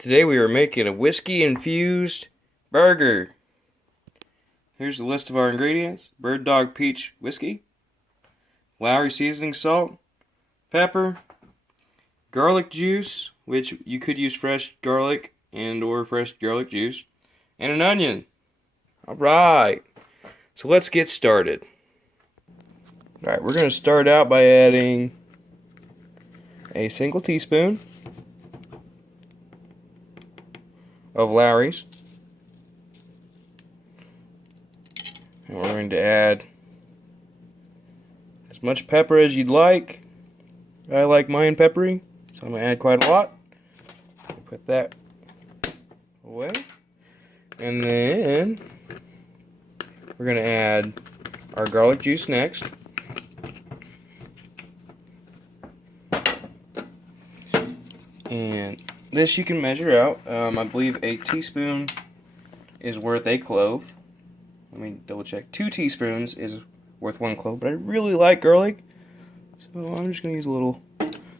Today we are making a whiskey infused burger. Here's the list of our ingredients: Bird Dog Peach whiskey, Lawry seasoning salt, pepper, garlic juice, which you could use fresh garlic and or fresh garlic juice, and an onion. Alright, so let's get started. Alright, we're going to start out by adding a single teaspoon of Lawry's. And we're going to add as much pepper as you'd like. I like mine peppery, so I'm going to add quite a lot. Put that away. And then we're going to add our garlic juice next. And this you can measure out. I believe a teaspoon is worth a clove. Let me double check. 2 teaspoons is worth 1 clove, but I really like garlic, so I'm just going to use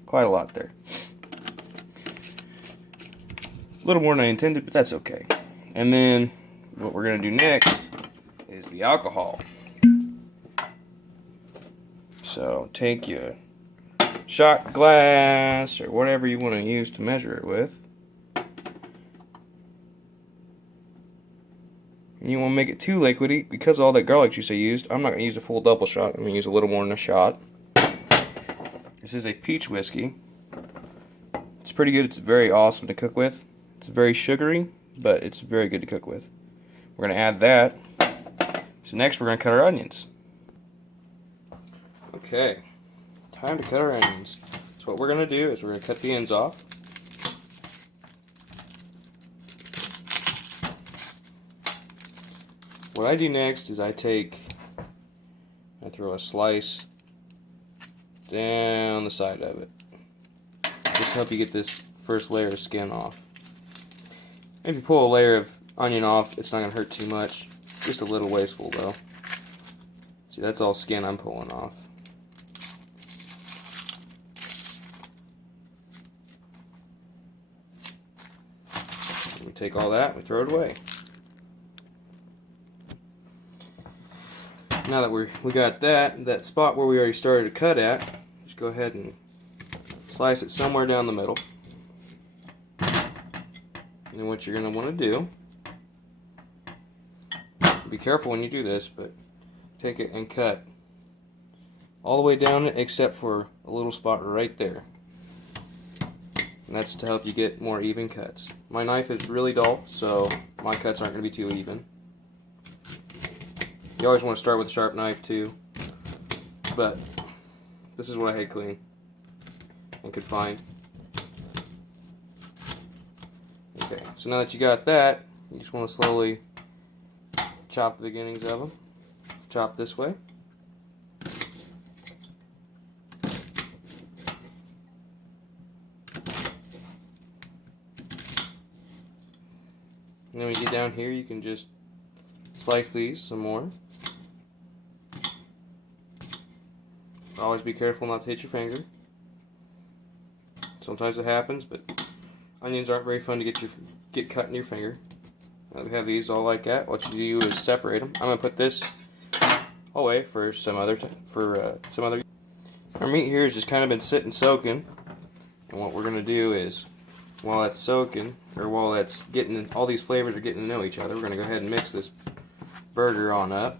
quite a lot there. A little more than I intended, but that's okay. And then what we're going to do next is the alcohol. So take your shot glass or whatever you want to use to measure it with. And you want to make it too liquidy. Because of all that garlic juice I used, I'm not going to use a full double shot. I'm going to use a little more than a shot. This is a peach whiskey. It's pretty good. It's very awesome to cook with. It's very sugary, but it's very good to cook with. We're going to add that. So next we're going to cut our onions. Okay. Time to cut our onions. So what we're going to do is we're going to cut the ends off. What I do next is I throw a slice down the side of it. Just to help you get this first layer of skin off. If you pull a layer of onion off, it's not going to hurt too much. Just a little wasteful though. See, that's all skin I'm pulling off. We take all that, we throw it away. Now that we got that spot where we already started to cut at, just go ahead and slice it somewhere down the middle. And what you're going to want to do, be careful when you do this, but take it and cut all the way down it except for a little spot right there. And that's to help you get more even cuts. My knife is really dull, so my cuts aren't going to be too even. You always want to start with a sharp knife too, but this is what I had clean and could find. Okay, so now that you got that, you just want to slowly chop the beginnings of them. Chop this way. And then when you get down here, you can just slice these some more. Always be careful not to hit your finger. Sometimes it happens, but onions aren't very fun to get cut in your finger. Now we have these all like that. What you do is separate them. I'm gonna put this away for some other. Our meat here has just kind of been sitting soaking, and what we're gonna do is, while that's soaking, or while that's getting, all these flavors are getting to know each other, we're gonna go ahead and mix this burger on up.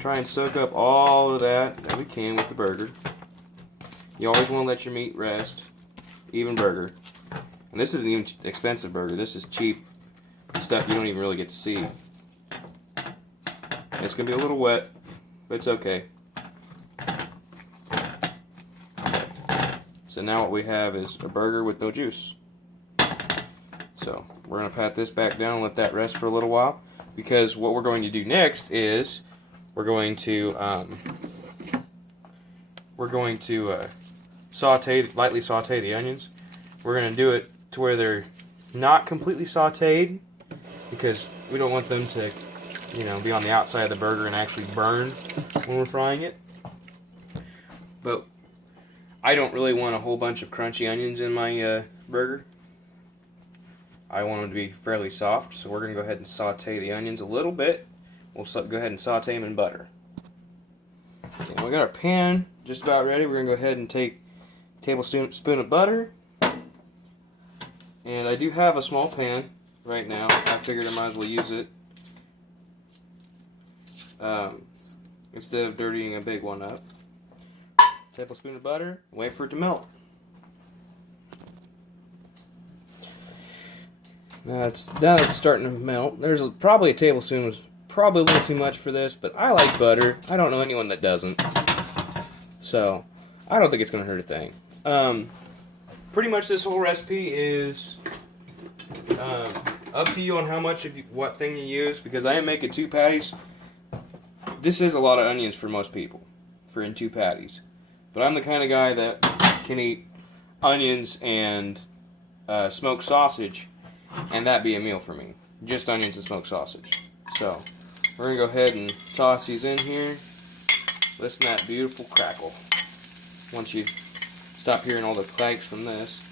Try and soak up all of that we can with the burger. You always want to let your meat rest. Even burger. And this isn't even expensive burger. This is cheap stuff you don't even really get to see. It's going to be a little wet, but it's okay. So now what we have is a burger with no juice. So we're going to pat this back down and let that rest for a little while, because what we're going to do next is we're going to lightly saute the onions. We're going to do it to where they're not completely sauteed, because we don't want them to, be on the outside of the burger and actually burn when we're frying it. But I don't really want a whole bunch of crunchy onions in my burger. I want them to be fairly soft, so we're going to go ahead and saute the onions a little bit. We'll go ahead and saute them in butter. Okay, we got our pan just about ready. We're going to go ahead and take a tablespoon of butter. And I do have a small pan right now. I figured I might as well use it instead of dirtying a big one up. Tablespoon of butter, wait for it to melt. Now it's starting to melt. There's probably a tablespoon, was probably a little too much for this, but I like butter. I don't know anyone that doesn't. So, I don't think it's going to hurt a thing. Pretty much this whole recipe is up to you on how much of what thing you use, because I am making 2 patties. This is a lot of onions for most people, in 2 patties. But I'm the kind of guy that can eat onions and smoked sausage, and that be a meal for me. Just onions and smoked sausage. So, we're going to go ahead and toss these in here. Listen to that beautiful crackle. Once you stop hearing all the clanks from this,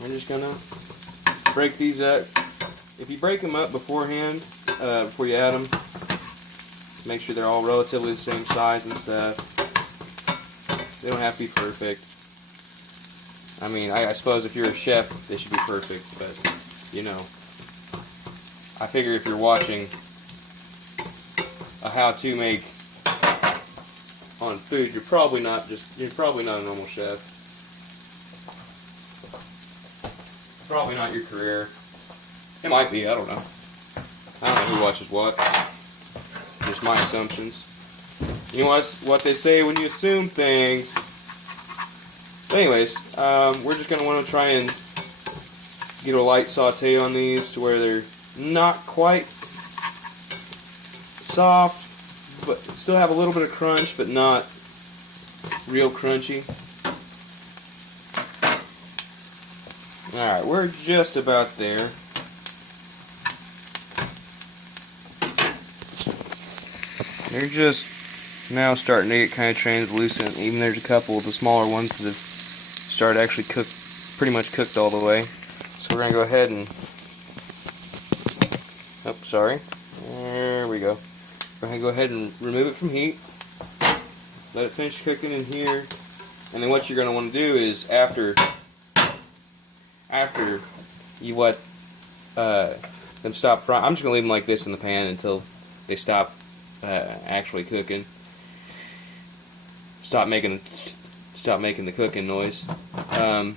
we're just going to break these up. If you break them up beforehand, before you add them, make sure they're all relatively the same size and stuff. They don't have to be perfect. I mean, I suppose if you're a chef, they should be perfect, but, you know, I figure if you're watching a how-to make on food, you're probably not a normal chef. Probably not your career. It might be, I don't know. I don't know who watches what. Just my assumptions. You know what they say when you assume things. But anyways, we're just going to want to try and get a light saute on these to where they're not quite soft, but still have a little bit of crunch, but not real crunchy. Alright, we're just about there. They're just now starting to get kind of translucent. Even there's a couple of the smaller ones that have started actually pretty much cooked all the way. So we're going to go ahead and, oh, sorry. There we go. We're going to go ahead and remove it from heat. Let it finish cooking in here. And then what you're going to want to do is after you let them stop frying, I'm just going to leave them like this in the pan until they stop actually cooking. Stop making the cooking noise. Then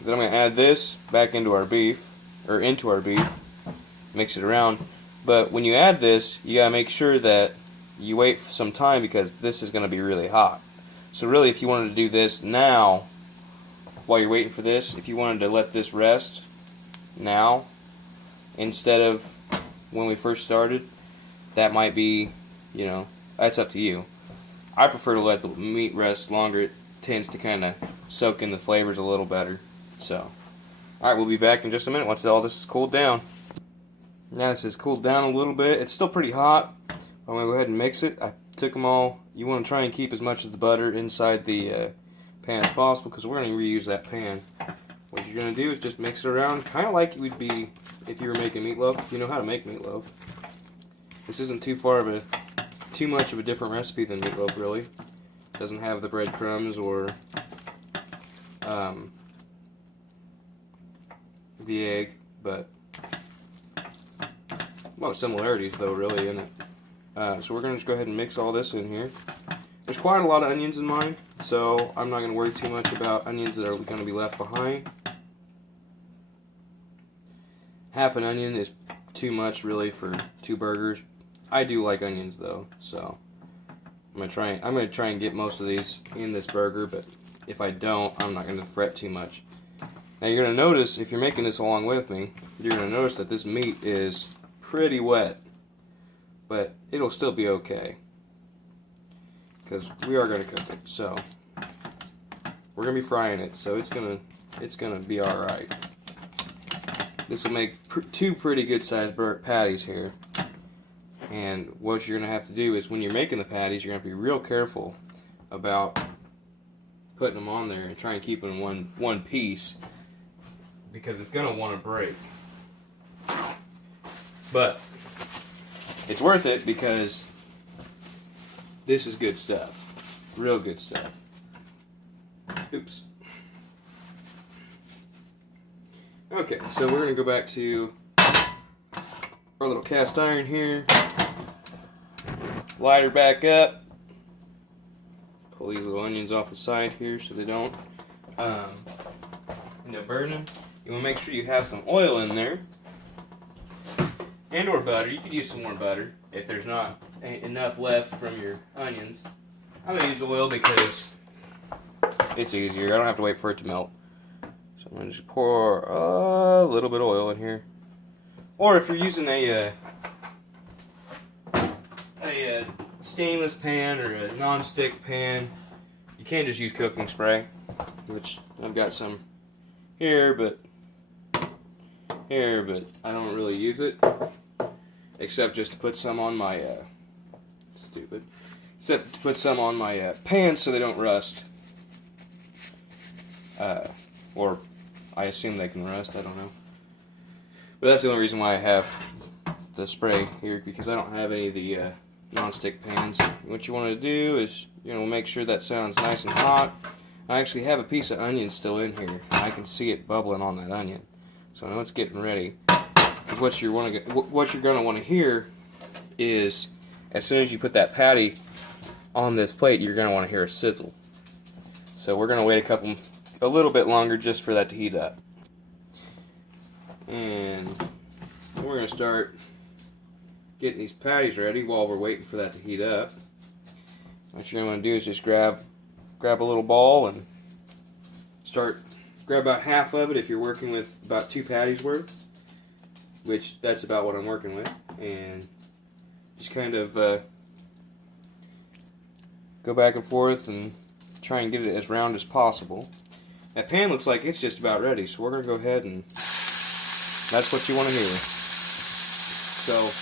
I'm going to add this back into our beef, mix it around. But when you add this, you got to make sure that you wait for some time, because this is going to be really hot. So really, if you wanted to do this now, while you're waiting for this, if you wanted to let this rest now, instead of when we first started, that might be, you know, that's up to you. I prefer to let the meat rest longer. It tends to kind of soak in the flavors a little better. So, alright, we'll be back in just a minute once all this is cooled down. Now this has cooled down a little bit. It's still pretty hot. I'm going to go ahead and mix it. I took them all. You want to try and keep as much of the butter inside the pan as possible, because we're going to reuse that pan. What you're going to do is just mix it around, kind of like it would be if you were making meatloaf, if you know how to make meatloaf. This isn't too much of a different recipe than meatloaf, really. It doesn't have the breadcrumbs or the egg, but a lot of similarities, though, really, in it. So we're going to just go ahead and mix all this in here. There's quite a lot of onions in mine, so I'm not going to worry too much about onions that are going to be left behind. Half an onion is too much, really, for 2 burgers. I do like onions, though, so I'm going to try and get most of these in this burger, but if I don't, I'm not going to fret too much. Now you're going to notice, if you're making this along with me, you're going to notice that this meat is pretty wet, but it'll still be okay, because we are going to cook it. So we're going to be frying it, so it's going to be all right. This will make 2 pretty good sized patties here. And what you're going to have to do is, when you're making the patties, you're going to be real careful about putting them on there and try and keep them in one piece, because it's gonna want to break. But it's worth it because this is good stuff, real good stuff. Oops. Okay, so we're gonna go back to our little cast iron here. Light her back up. Pull these little onions off the side here so they don't end up burning. You want to make sure you have some oil in there, and or butter. You could use some more butter if there's not enough left from your onions. I'm gonna use oil because it's easier. I don't have to wait for it to melt. So I'm gonna just pour a little bit of oil in here. Or if you're using a stainless pan or a non-stick pan, you can just use cooking spray, which I've got some here, but I don't really use it, except just to put some on my pans so they don't rust. Or I assume they can rust, I don't know. But that's the only reason why I have the spray here, because I don't have any of the non-stick pans. What you want to do is, make sure that sounds nice and hot. I actually have a piece of onion still in here. I can see it bubbling on that onion, so I know it's getting ready. What you're going to want to hear is, as soon as you put that patty on this plate, you're going to want to hear a sizzle. So we're going to wait a little bit longer just for that to heat up. And we're going to start getting these patties ready while we're waiting for that to heat up. What you're going to do is just grab a little ball and grab about half of it if you're working with about 2 patties worth, which that's about what I'm working with, and just kind of go back and forth and try and get it as round as possible. That pan looks like it's just about ready, so we're going to go ahead and that's what you want to hear. So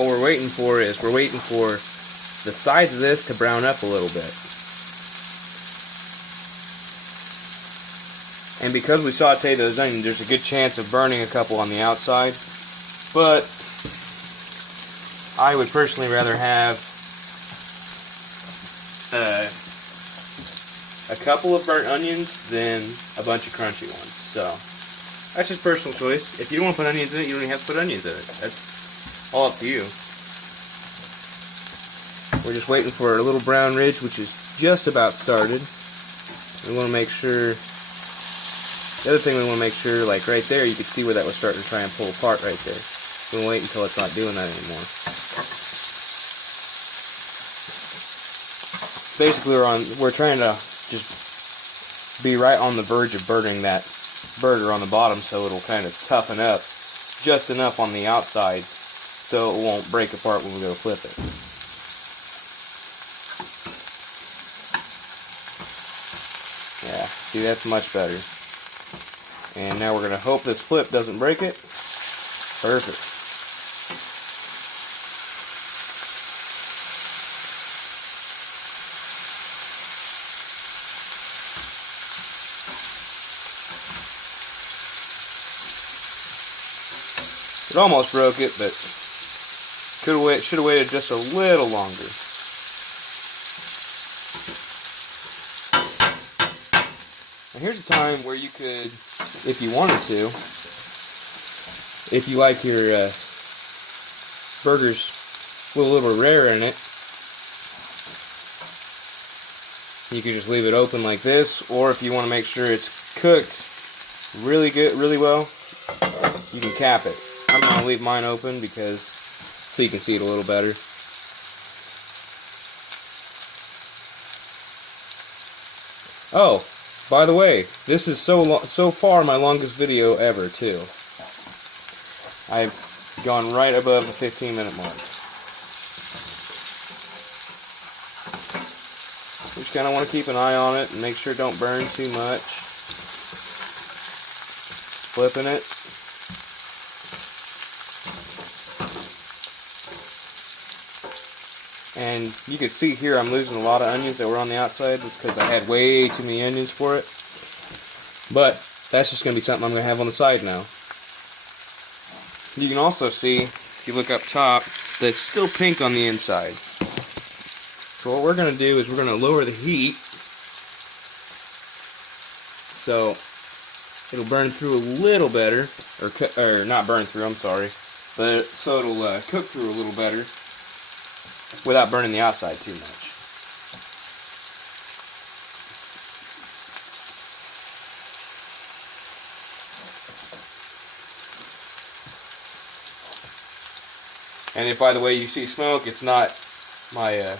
what we're waiting for is the sides of this to brown up a little bit. And because we sauteed those onions, there's a good chance of burning a couple on the outside. But I would personally rather have a couple of burnt onions than a bunch of crunchy ones. So that's just personal choice. If you don't want to put onions in it, you don't even have to put onions in it. That's all up to you. We're just waiting for a little brown ridge, which is just about started. We want to make sure, the other thing we want to make sure, like right there, you can see where that was starting to try and pull apart right there. We'll wait until it's not doing that anymore. Basically, we're trying to just be right on the verge of burning that burger on the bottom, so it'll kind of toughen up just enough on the outside so it won't break apart when we go to flip it. Yeah, see, that's much better. And now we're going to hope this flip doesn't break it. Perfect. It almost broke it, but should have waited just a little longer. Now here's a time where you could, if you wanted to, if you like your burgers with a little rare in it, you could just leave it open like this, or if you want to make sure it's cooked really good, really well, you can cap it. I'm going to leave mine open so you can see it a little better. Oh, by the way, this is so far my longest video ever, too. I've gone right above the 15-minute mark. Just kind of want to keep an eye on it and make sure it don't burn too much. Flipping it. And you can see here I'm losing a lot of onions that were on the outside just because I had way too many onions for it. But that's just going to be something I'm going to have on the side now. You can also see, if you look up top, that it's still pink on the inside. So what we're going to do is we're going to lower the heat so it'll burn through a little better, or not burn through, I'm sorry, but so it'll cook through a little better without burning the outside too much. And if, by the way, you see smoke, it's not my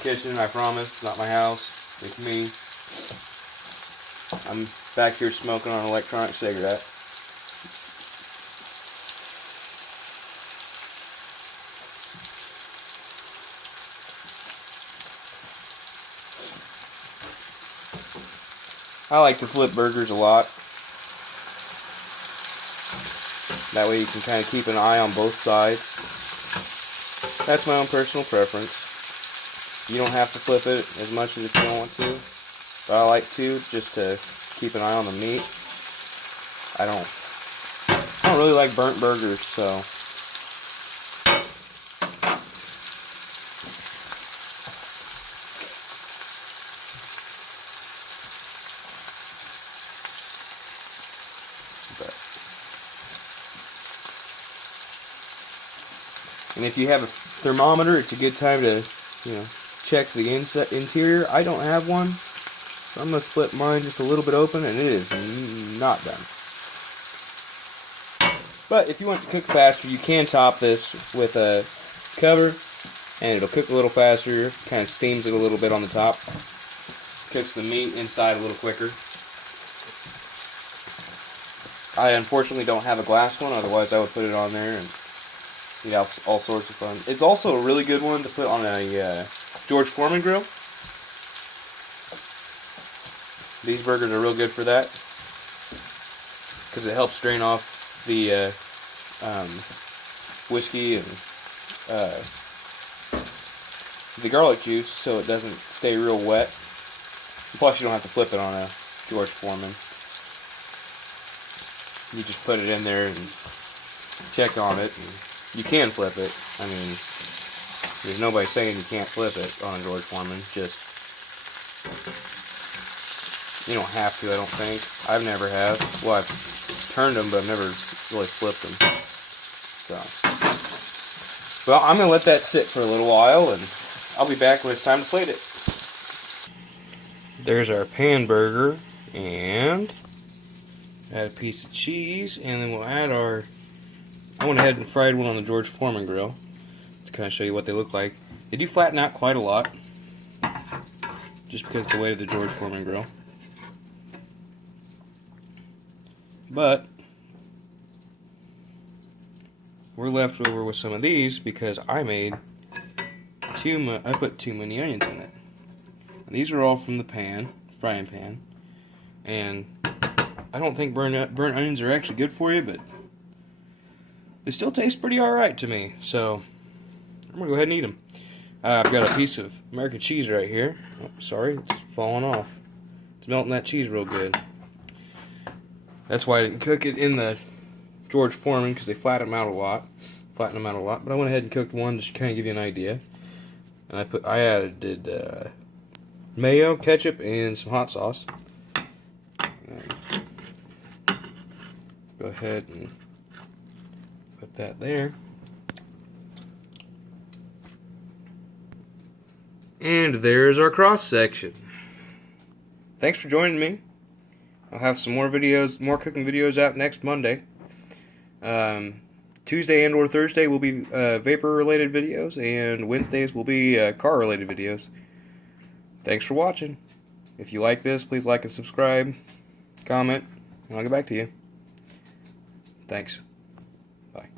kitchen, I promise. It's not my house. It's me. I'm back here smoking on an electronic cigarette. I like to flip burgers a lot. That way you can kind of keep an eye on both sides. That's my own personal preference. You don't have to flip it as much as if you don't want to. But I like to, just to keep an eye on the meat. I don't really like burnt burgers, so. And if you have a thermometer, it's a good time to, check the interior. I don't have one, so I'm going to split mine just a little bit open, and it is not done. But if you want to cook faster, you can top this with a cover, and it'll cook a little faster. Kind of steams it a little bit on the top. Cooks the meat inside a little quicker. I unfortunately don't have a glass one, otherwise I would put it on there and all sorts of fun. It's also a really good one to put on a George Foreman grill. These burgers are real good for that because it helps drain off the whiskey and the garlic juice so it doesn't stay real wet. Plus you don't have to flip it on a George Foreman. You just put it in there and check on it. And you can flip it. I mean, there's nobody saying you can't flip it on a George Foreman. Just, you don't have to, I don't think. I've never have. Well, I've turned them, but I've never really flipped them. So, well, I'm going to let that sit for a little while, and I'll be back when it's time to plate it. There's our pan burger, and add a piece of cheese, and then we'll add our... I went ahead and fried one on the George Foreman grill to kind of show you what they look like. They do flatten out quite a lot, just because of the weight of the George Foreman grill. But we're left over with some of these because I put too many onions in it. And these are all from the frying pan, and I don't think burnt onions are actually good for you, but they still taste pretty alright to me, so I'm going to go ahead and eat them. I've got a piece of American cheese right here. Oh, sorry, it's falling off. It's melting that cheese real good. That's why I didn't cook it in the George Foreman, because they flatten them out a lot. But I went ahead and cooked one just to kind of give you an idea. And I added mayo, ketchup, and some hot sauce. Go ahead and put that there. And there's our cross section. Thanks for joining me. I'll have some more cooking videos out next Monday. Tuesday and or Thursday will be vapor-related videos, and Wednesdays will be car-related videos. Thanks for watching. If you like this, please like and subscribe, comment, and I'll get back to you. Thanks. Bye.